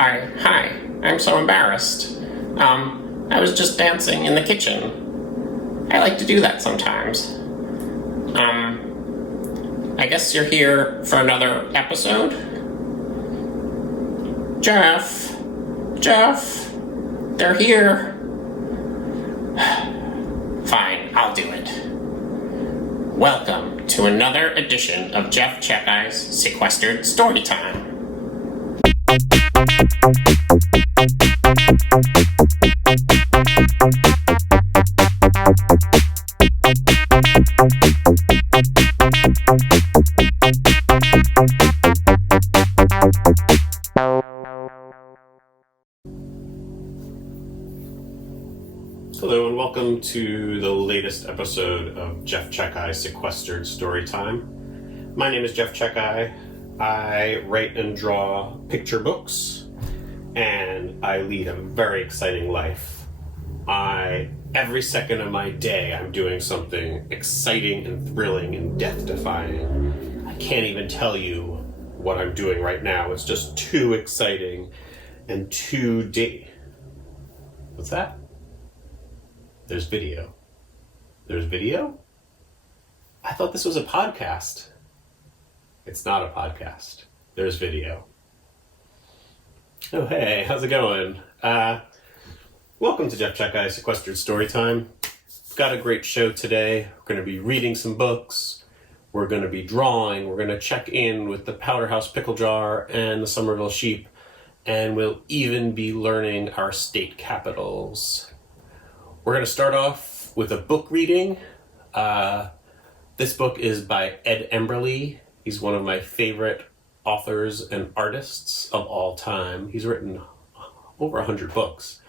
Hi, I'm so embarrassed. I was just dancing in the kitchen. I like to do that sometimes. I guess you're here for another episode? Jeff, they're here. Fine, I'll do it. Welcome to another edition of Jeff Checkey's Sequestered Storytime. Hello and welcome to the latest episode of Jeff Checkey's Sequestered Storytime. My name is Jeff Checkey. I write and draw picture books, and I lead a very exciting life. Every second of my day, I'm doing something exciting and thrilling and death-defying. I can't even tell you what I'm doing right now. It's just too exciting and too What's that? There's video. There's video? I thought this was a podcast. It's not a podcast. There's video. Oh, hey, how's it going? Welcome to Jeff Checkey's Sequestered Storytime. Got a great show today. We're going to be reading some books. We're going to be drawing. We're going to check in with the Powderhouse Picklejar and the Somerville Sheep. And we'll even be learning our state capitals. We're going to start off with a book reading. This book is by Ed Emberley. He's one of my favorite authors and artists of all time. He's written over 100 books.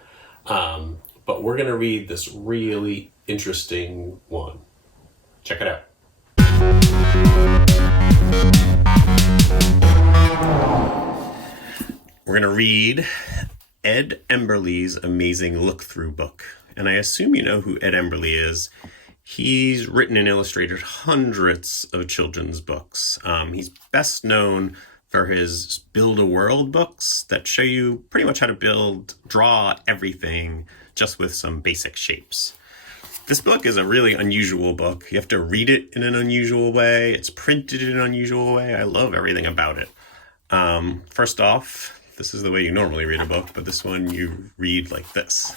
But we're going to read this really interesting one. Check it out. We're going to read Ed Emberley's amazing look-through book. And I assume you know who Ed Emberley is. He's written and illustrated hundreds of children's books. He's best known for his Build a World books that show you pretty much how to draw everything just with some basic shapes. This book is a really unusual book. You have to read it in an unusual way. It's printed in an unusual way. I love everything about it. First off, this is the way you normally read a book, but this one you read like this.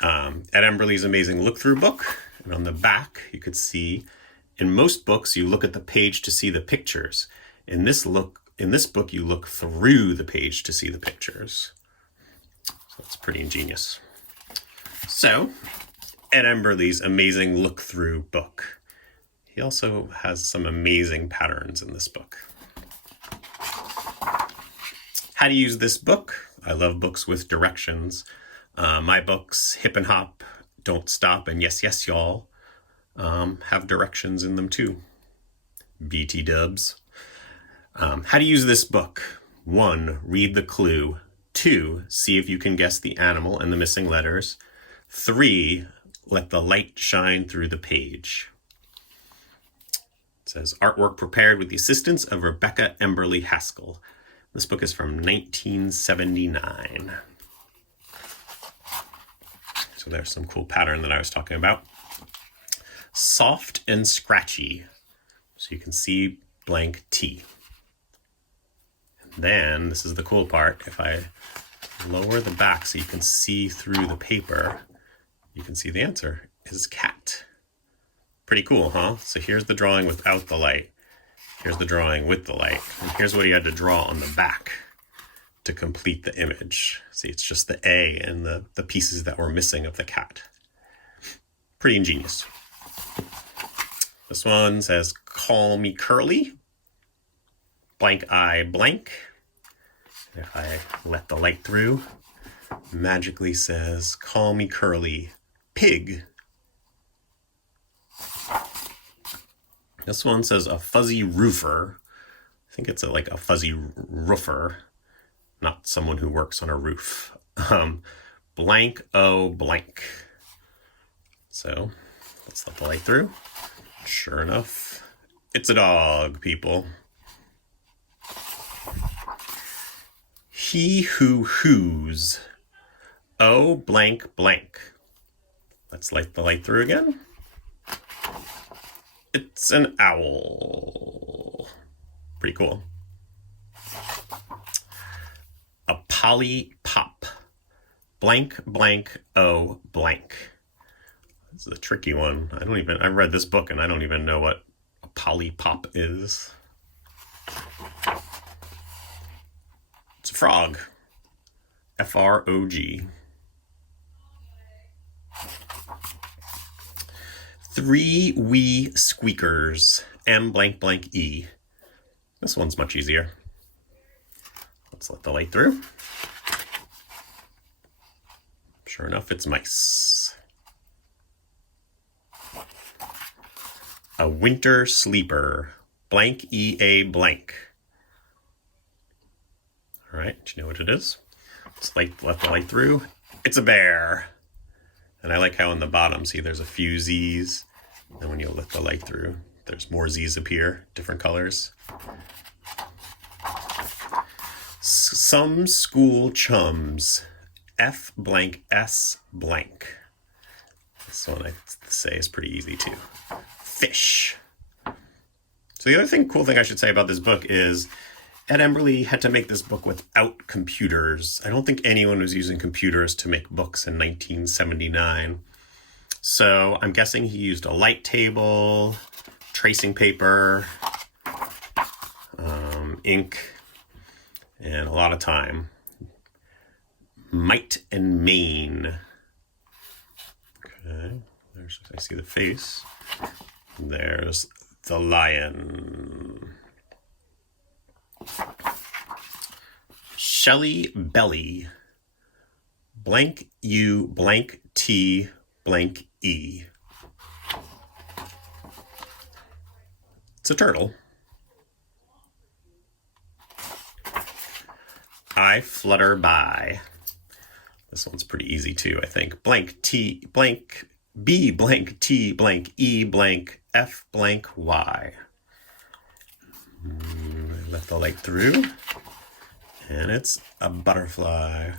Ed Emberley's amazing look-through book. And on the back, you could see, in most books, you look at the page to see the pictures. In this book, you look through the page to see the pictures. So that's pretty ingenious. So, Ed Emberley's amazing look-through book. He also has some amazing patterns in this book. How to use this book? I love books with directions. My books, Hip and Hop, Don't Stop, and Yes, Yes, Y'all, have directions in them too. BT dubs. How to use this book. 1, read the clue. 2, see if you can guess the animal and the missing letters. 3, let the light shine through the page. It says, artwork prepared with the assistance of Rebecca Emberley Haskell. This book is from 1979. So there's some cool pattern that I was talking about. Soft and scratchy. So you can see blank T. And then, this is the cool part, if I lower the back so you can see through the paper, you can see the answer is cat. Pretty cool, huh? So here's the drawing without the light. Here's the drawing with the light. And here's what he had to draw on the back to complete the image. See, it's just the A and the pieces that were missing of the cat. Pretty ingenious. This one says, call me Curly. Blank eye blank. If I let the light through, magically says, call me Curly Pig. This one says a fuzzy roofer. I think it's like a fuzzy roofer, not someone who works on a roof. Blank O blank. So let's let the light through. Sure enough, it's a dog, people. He who whoos. Oh, blank, blank. Let's light the light through again. It's an owl. Pretty cool. A polypop. Blank, blank, oh, blank. This is a tricky one. I read this book and I don't even know what a polypop is. It's a frog. F-R-O-G. 3 wee squeakers. M blank blank E. This one's much easier. Let's let the light through. Sure enough, it's mice. A winter sleeper. Blank E-A blank. All right, do you know what it is? Let's let the light through. It's a bear. And I like how in the bottom, see, there's a few Z's. And when you let the light through, there's more Z's appear, different colors. Some school chums. F blank S blank. This one I'd say is pretty easy too. Fish. So the other cool thing I should say about this book is Ed Emberley had to make this book without computers. I don't think anyone was using computers to make books in 1979. So I'm guessing he used a light table, tracing paper, ink, and a lot of time. Might and main. Okay, I see the face. There's the lion. Shelly belly. Blank U blank T blank E. It's a turtle. I flutter by. This one's pretty easy too, I think. Blank T blank B blank T blank E blank F blank Y. Let the light through. And it's a butterfly.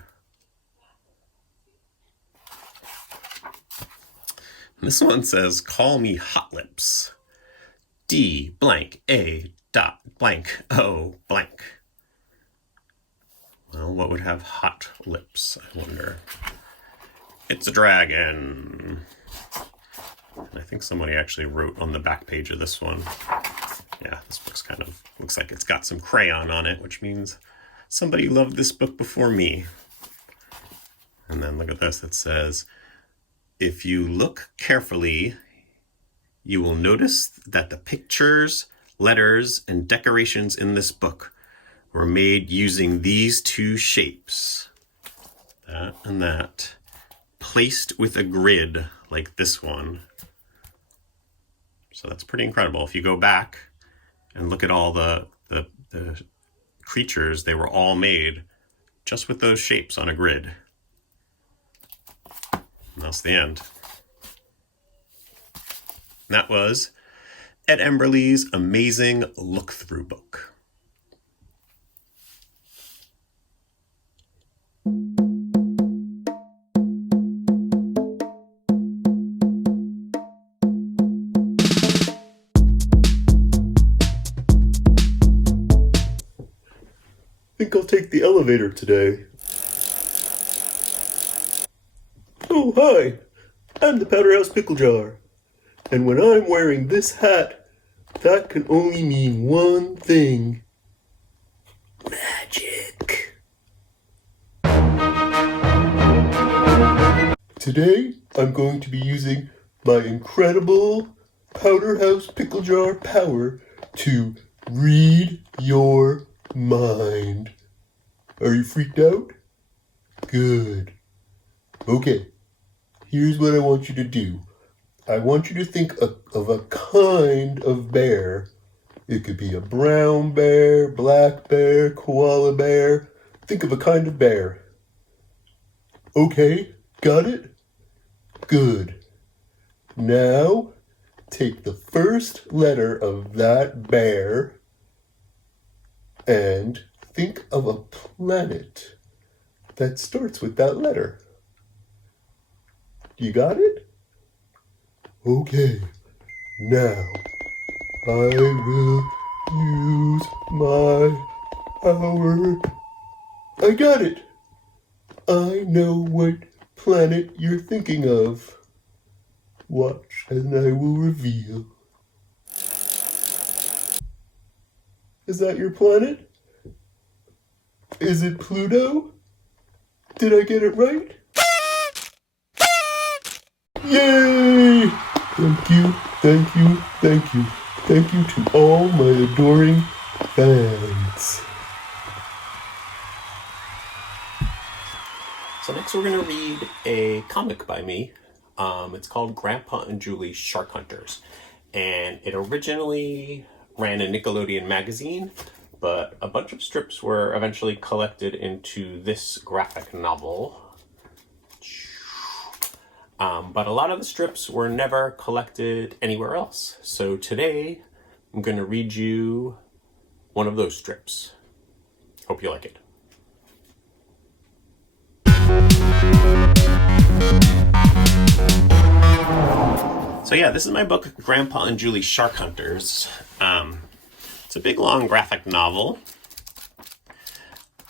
This one says, call me Hot Lips. D blank A dot blank O blank. Well, what would have hot lips, I wonder? It's a dragon. And I think somebody actually wrote on the back page of this one. Yeah, this book's kind of, looks like it's got some crayon on it, which means somebody loved this book before me. And then look at this, it says, if you look carefully, you will notice that the pictures, letters, and decorations in this book were made using these two shapes, that and that, placed with a grid like this one. So that's pretty incredible. If you go back and look at all the creatures, they were all made just with those shapes on a grid. And that's the end. And that was Ed Emberley's amazing look-through book. I think I'll take the elevator today. Oh, hi! I'm the Powderhouse Picklejar. And when I'm wearing this hat, that can only mean one thing. Magic. Today, I'm going to be using my incredible Powderhouse Picklejar power to read your mind. Are you freaked out? Good. Okay, here's what I want you to do. I want you to think of a kind of bear. It could be a brown bear, black bear, koala bear. Think of a kind of bear. Okay, got it? Good. Now, take the first letter of that bear and think of a planet that starts with that letter. You got it? Okay, now I will use my power. I got it! I know what planet you're thinking of. Watch and I will reveal. Is that your planet? Is it Pluto? Did I get it right? Yay! Thank you, thank you, thank you. Thank you to all my adoring fans. So next we're going to read a comic by me. It's called Grandpa and Julie's Shark Hunters. And it originally ran in Nickelodeon magazine, but a bunch of strips were eventually collected into this graphic novel. But a lot of the strips were never collected anywhere else. So today I'm going to read you one of those strips. Hope you like it. So yeah, this is my book, Grandpa and Julie's Shark Hunters. It's a big, long graphic novel.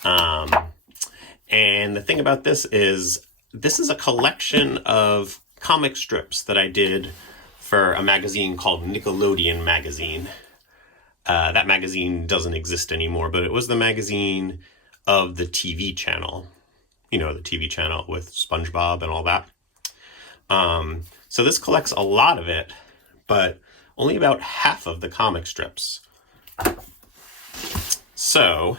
And the thing about this is a collection of comic strips that I did for a magazine called Nickelodeon Magazine. That magazine doesn't exist anymore, but it was the magazine of the TV channel. You know, the TV channel with SpongeBob and all that. So this collects a lot of it, but only about half of the comic strips. So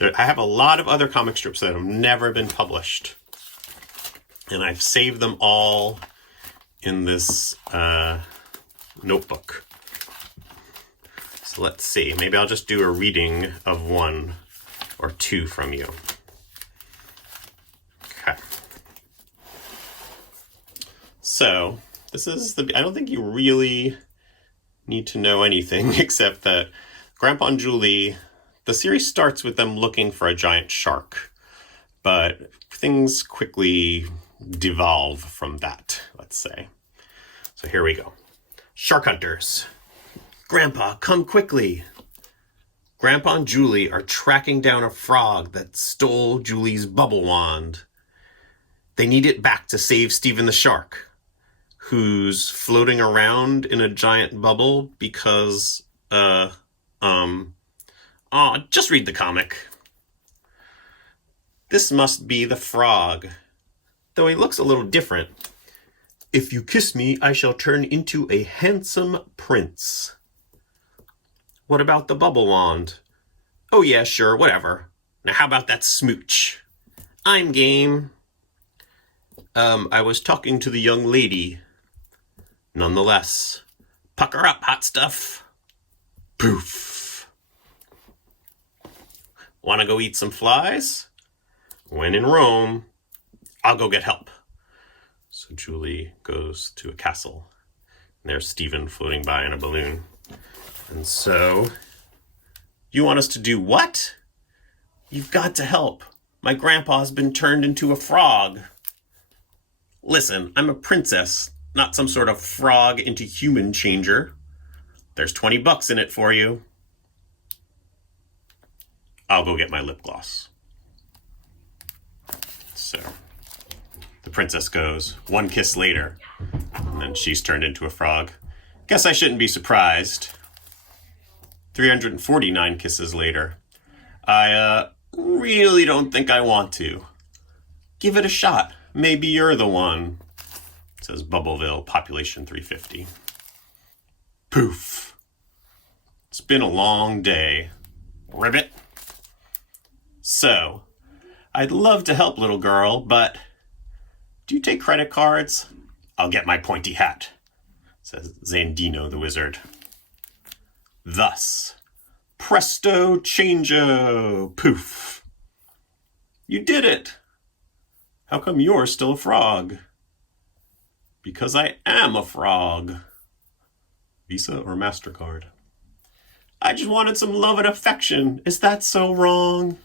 I have a lot of other comic strips that have never been published. And I've saved them all in this notebook. So let's see. Maybe I'll just do a reading of one or two from you. Okay. So this is I don't think you really need to know anything except that Grandpa and Julie, the series starts with them looking for a giant shark, but things quickly devolve from that, let's say. So here we go. Shark Hunters. Grandpa, come quickly. Grandpa and Julie are tracking down a frog that stole Julie's bubble wand. They need it back to save Stephen the shark, who's floating around in a giant bubble because, just read the comic. This must be the frog, though he looks a little different. If you kiss me, I shall turn into a handsome prince. What about the bubble wand? Oh yeah, sure, whatever. Now how about that smooch? I'm game. I was talking to the young lady. Nonetheless, pucker up, hot stuff. Poof. Wanna go eat some flies? When in Rome, I'll go get help. So Julie goes to a castle. And there's Stephen floating by in a balloon. And so, you want us to do what? You've got to help. My grandpa's been turned into a frog. Listen, I'm a princess, not some sort of frog into human changer. There's $20 in it for you. I'll go get my lip gloss. So, the princess goes, one kiss later, and then she's turned into a frog. Guess I shouldn't be surprised. 349 kisses later. I really don't think I want to. Give it a shot. Maybe you're the one. Says Bubbleville, population 350. Poof. It's been a long day. Ribbit. So, I'd love to help, little girl, but do you take credit cards? I'll get my pointy hat, says Zandino the wizard. Thus, presto changeo, poof. You did it. How come you're still a frog? Because I am a frog. Visa or MasterCard? I just wanted some love and affection. Is that so wrong?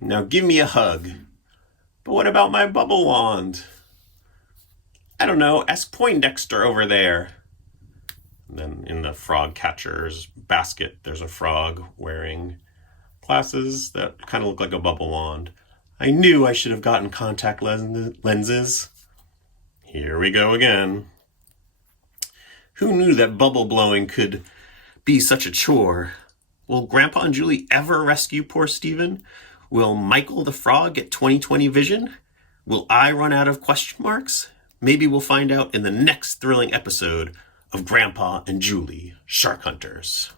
Now give me a hug. But what about my bubble wand? I don't know, ask Poindexter over there. And then in the frog catcher's basket, there's a frog wearing glasses that kind of look like a bubble wand. I knew I should have gotten contact lenses. Here we go again. Who knew that bubble blowing could be such a chore? Will Grandpa and Julie ever rescue poor Stephen? Will Michael the frog get 20/20 vision? Will I run out of question marks? Maybe we'll find out in the next thrilling episode of Grandpa and Julie, Shark Hunters.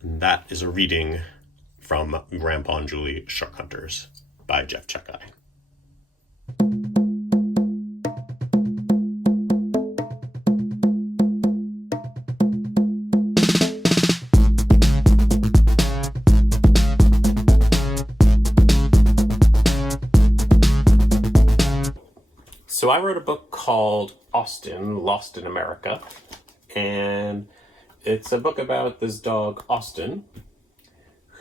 And that is a reading from Grandpa and Julie, Shark Hunters by Jeff Checkeye. So I wrote a book called Austin, Lost in America, and it's a book about this dog, Austin,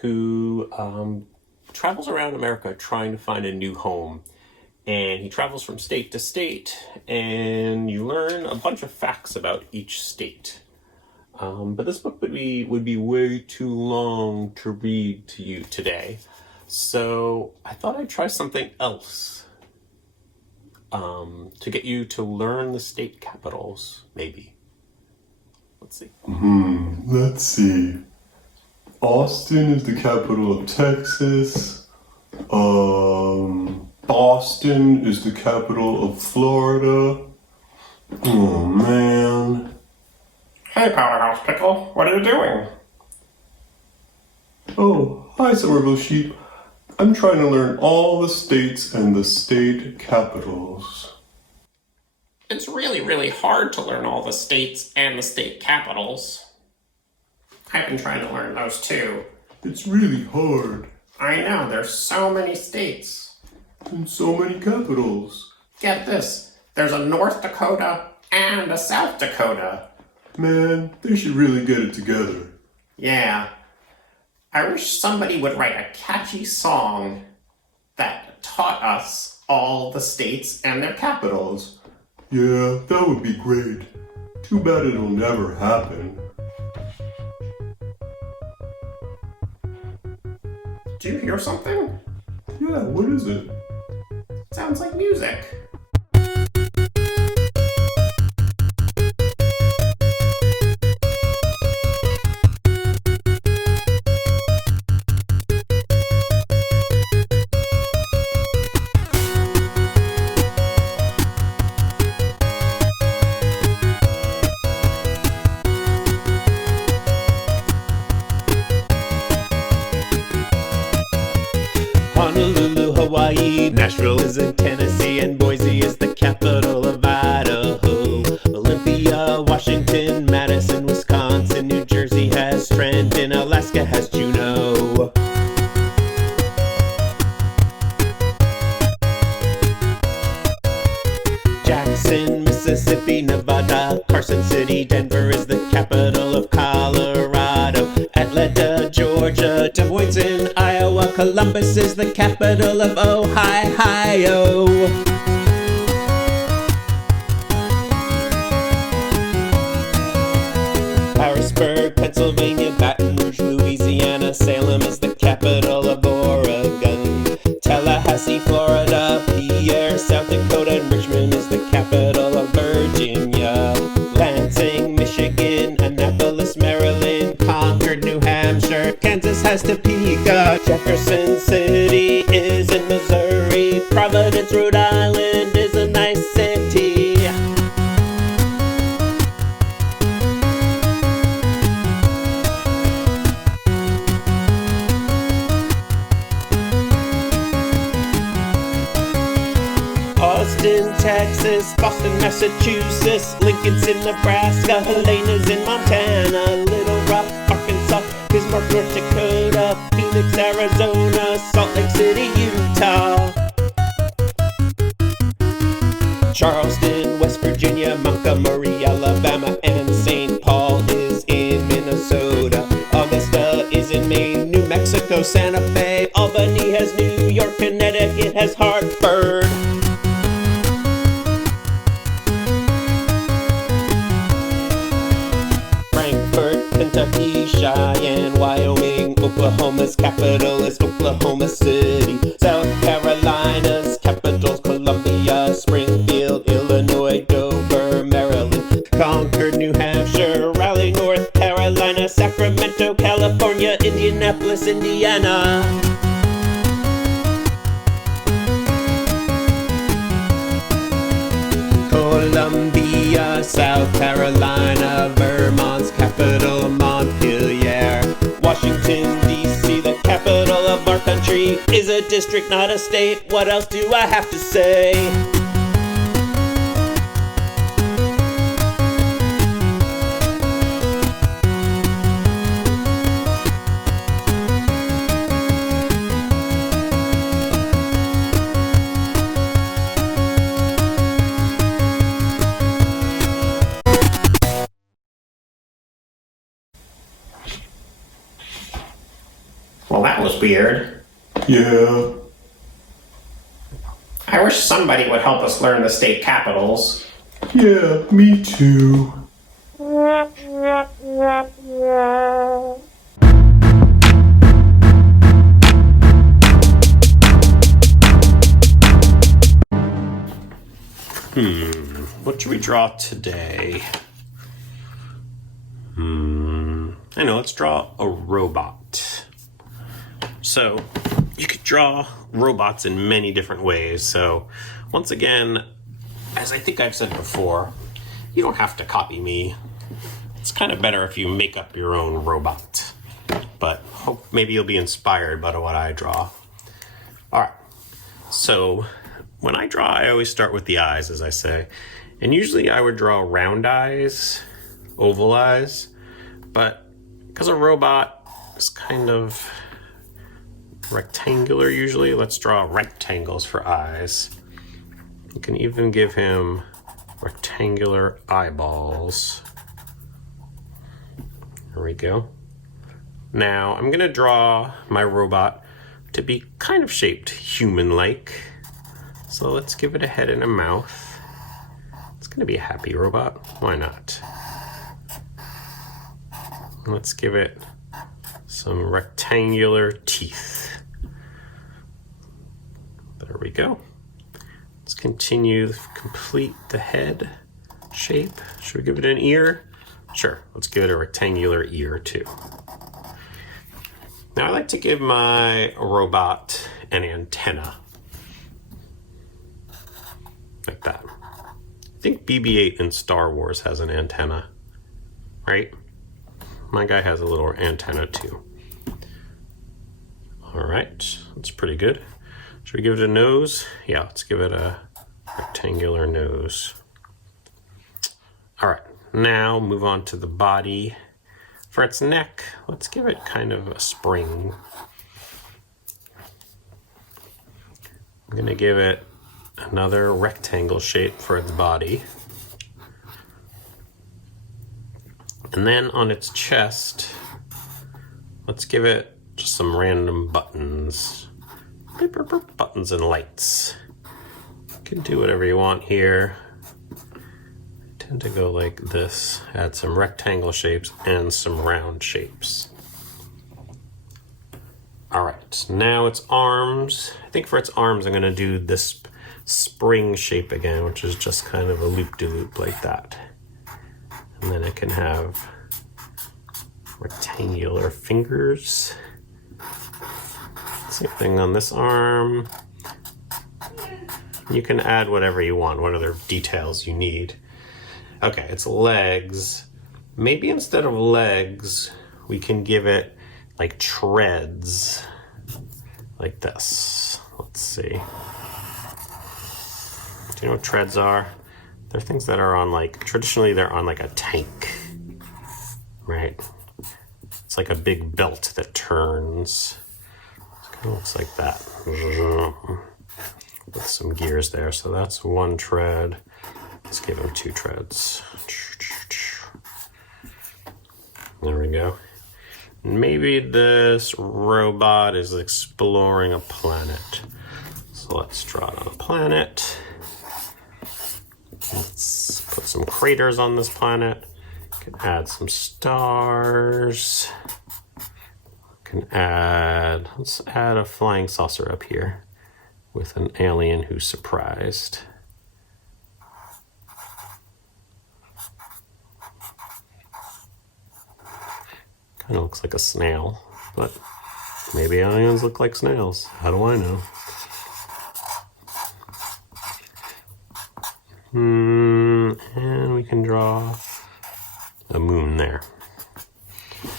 who travels around America trying to find a new home. And he travels from state to state, and you learn a bunch of facts about each state. But this book would be way too long to read to you today. So I thought I'd try something else. To get you to learn the state capitals, maybe. Let's see. Let's see. Austin is the capital of Texas. Boston is the capital of Florida. Oh, man. Hey, Powderhouse Pickle, what are you doing? Oh, hi, Somerville Sheep. I'm trying to learn all the states and the state capitals. It's really, really hard to learn all the states and the state capitals. I've been trying to learn those too. It's really hard. I know, there's so many states. And so many capitals. Get this, there's a North Dakota and a South Dakota. Man, they should really get it together. Yeah. I wish somebody would write a catchy song that taught us all the states and their capitals. Yeah, that would be great. Too bad it'll never happen. Do you hear something? Yeah, what is it? Sounds like music. Honolulu, Hawaii, Nashville is in Tennessee, and Boise is the capital of Idaho. Olympia, Washington, Madison, Wisconsin, New Jersey has Trenton, Alaska has Juneau. Jackson, Mississippi, Nevada, Carson City, Denver is the capital of Colorado. Atlanta, Georgia, Des Moines in Iowa, Columbus is the capital of Ohio. Harrisburg, Pennsylvania, Baton Rouge, Louisiana, Salem is the capital of Oregon. Tallahassee, Florida, Pierre, South Dakota, and Richmond is the capital of Virginia. Lansing, Michigan, Annapolis, Maryland, Concord, New Hampshire, Kansas has Topeka. Jefferson City is in Missouri. Providence, Rhode Island is a nice city. Austin, Texas, Boston, Massachusetts, Lincoln's in Nebraska, Helena's in Montana, Little Rock, Arkansas, Bismarck, North Dakota, Phoenix, Arizona, Salt Lake City, Utah. Charleston, West Virginia, Montgomery, Alabama, and St. New Mexico, Santa Fe, Albany has New York, Connecticut has Hartford. Frankfurt, Kentucky, Cheyenne, Wyoming, Oklahoma's capital is Oklahoma City. South Carolina's capital's Columbia, Springfield, Illinois, Dover, Maryland, Concord, New Hampshire, Raleigh, North Carolina, Sacramento, California, Indianapolis, Indiana. Columbia, South Carolina, Vermont's capital, Montpelier. Washington, D.C., the capital of our country, is a district, not a state. What else do I have to say? Well, that was weird. Yeah. I wish somebody would help us learn the state capitals. Yeah, me too. What should we draw today? I know, let's draw a robot. So, you could draw robots in many different ways. So, once again, as I think I've said before, you don't have to copy me. It's kind of better if you make up your own robot. But hope maybe you'll be inspired by what I draw. All right. So, when I draw, I always start with the eyes, as I say. And usually I would draw round eyes, oval eyes. But because a robot is kind of rectangular usually, let's draw rectangles for eyes. You can even give him rectangular eyeballs. There we go. Now I'm gonna draw my robot to be kind of shaped human-like. So let's give it a head and a mouth. It's gonna be a happy robot, why not? Let's give it some rectangular teeth. There we go. Let's continue, complete the head shape. Should we give it an ear? Sure, let's give it a rectangular ear too. Now I like to give my robot an antenna. Like that. I think BB-8 in Star Wars has an antenna, right? My guy has a little antenna too. All right, that's pretty good. Should we give it a nose? Yeah, let's give it a rectangular nose. All right, now move on to the body. For its neck, let's give it kind of a spring. I'm gonna give it another rectangle shape for its body. And then on its chest, let's give it just some random buttons. Buttons and lights. You can do whatever you want here. I tend to go like this. Add some rectangle shapes and some round shapes. All right, now its arms. I think for its arms, I'm gonna do this spring shape again, which is just kind of a loop-de-loop like that. And then it can have rectangular fingers. Same thing on this arm. You can add whatever you want, what other details you need. Okay, its legs. Maybe instead of legs, we can give it like treads, like this. Let's see. Do you know what treads are? They're things that are on like, traditionally they're on like a tank, right? It's like a big belt that turns. It kind of looks like that. With some gears there. So that's one tread. Let's give him two treads. There we go. Maybe this robot is exploring a planet. So let's draw it on a planet. Let's put some craters on this planet. Can add some stars. Let's add a flying saucer up here with an alien who's surprised. Kind of looks like a snail, but maybe aliens look like snails. How do I know? And we can draw a moon there. And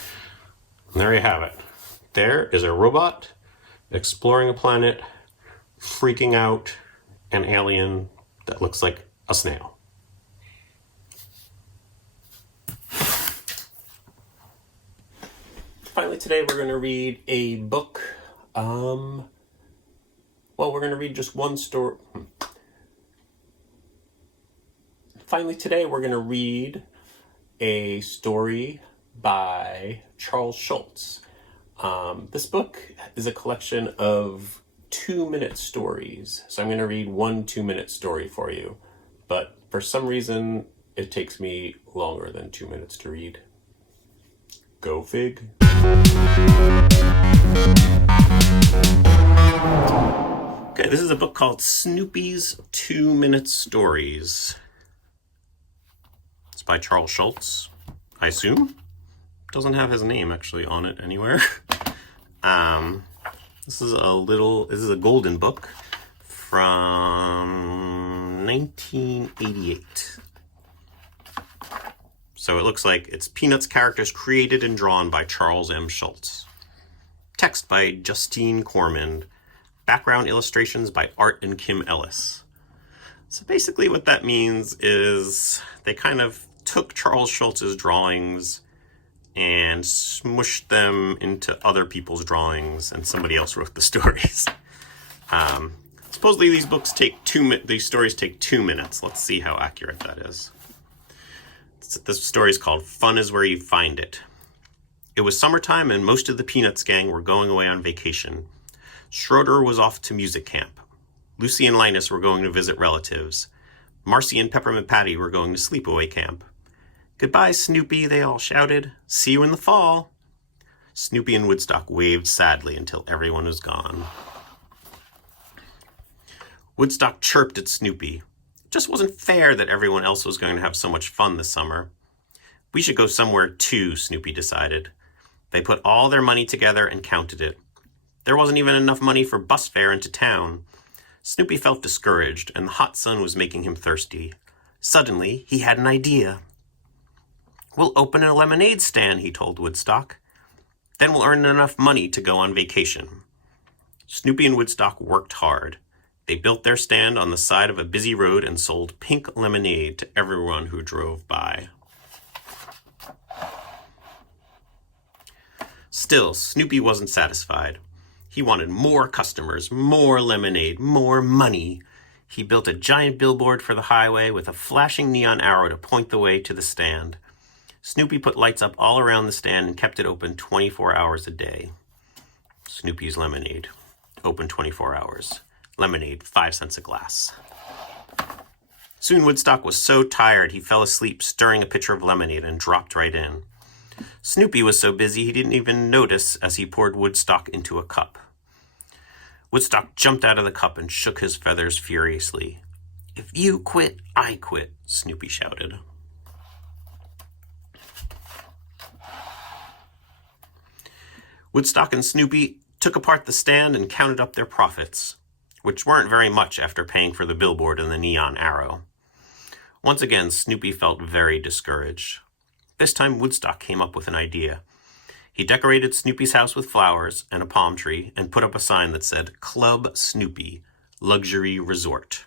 there you have it. There is a robot exploring a planet, freaking out an alien that looks like a snail. Finally, today we're going to read a book. We're going to read just one story. Finally, today we're going to read a story by Charles Schulz. This book is a collection of 2-minute stories. So I'm going to read one 2-minute story for you. But for some reason, it takes me longer than 2 minutes to read. Go fig. Okay, this is a book called Snoopy's 2-Minute Stories. It's by Charles Schulz, I assume. Doesn't have his name actually on it anywhere. This is a golden book from 1988. So it looks like it's Peanuts characters created and drawn by Charles M. Schulz. Text by Justine Cormand. Background illustrations by Art and Kim Ellis. So basically what that means is they kind of took Charles Schulz's drawings and smushed them into other people's drawings, and somebody else wrote the stories. Supposedly these stories take 2 minutes. Let's see how accurate that is. This story is called Fun is Where You Find It. It was summertime and most of the Peanuts gang were going away on vacation. Schroeder was off to music camp. Lucy and Linus were going to visit relatives. Marcy and Peppermint Patty were going to sleepaway camp. Goodbye, Snoopy, they all shouted. See you in the fall. Snoopy and Woodstock waved sadly until everyone was gone. Woodstock chirped at Snoopy. It just wasn't fair that everyone else was going to have so much fun this summer. We should go somewhere too, Snoopy decided. They put all their money together and counted it. There wasn't even enough money for bus fare into town. Snoopy felt discouraged, and the hot sun was making him thirsty. Suddenly, he had an idea. We'll open a lemonade stand, he told Woodstock. Then we'll earn enough money to go on vacation. Snoopy and Woodstock worked hard. They built their stand on the side of a busy road and sold pink lemonade to everyone who drove by. Still, Snoopy wasn't satisfied. He wanted more customers, more lemonade, more money. He built a giant billboard for the highway with a flashing neon arrow to point the way to the stand. Snoopy put lights up all around the stand and kept it open 24 hours a day. Snoopy's Lemonade. Open 24 hours. Lemonade, 5 cents a glass. Soon Woodstock was so tired he fell asleep stirring a pitcher of lemonade and dropped right in. Snoopy was so busy he didn't even notice as he poured Woodstock into a cup. Woodstock jumped out of the cup and shook his feathers furiously. If you quit, I quit, Snoopy shouted. Woodstock and Snoopy took apart the stand and counted up their profits, which weren't very much after paying for the billboard and the neon arrow. Once again, Snoopy felt very discouraged. This time, Woodstock came up with an idea. He decorated Snoopy's house with flowers and a palm tree and put up a sign that said, Club Snoopy, Luxury Resort.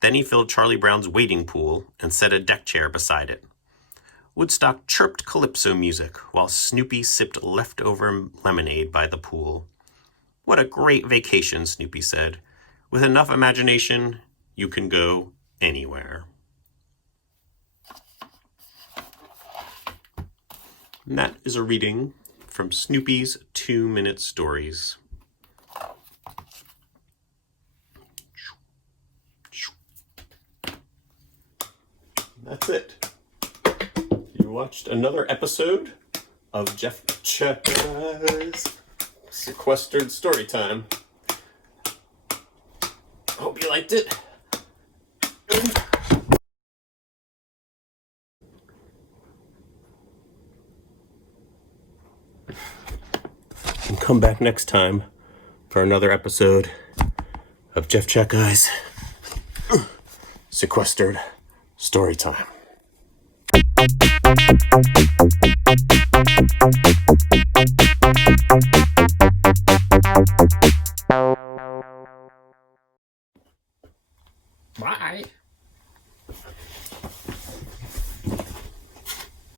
Then he filled Charlie Brown's wading pool and set a deck chair beside it. Woodstock chirped calypso music while Snoopy sipped leftover lemonade by the pool. What a great vacation, Snoopy said. With enough imagination, you can go anywhere. And that is a reading from Snoopy's 2-Minute Stories. That's it. You watched another episode of Jeff Checkai's Sequestered Storytime. Hope you liked it. And come back next time for another episode of Jeff Checkai's Sequestered Storytime. Bye.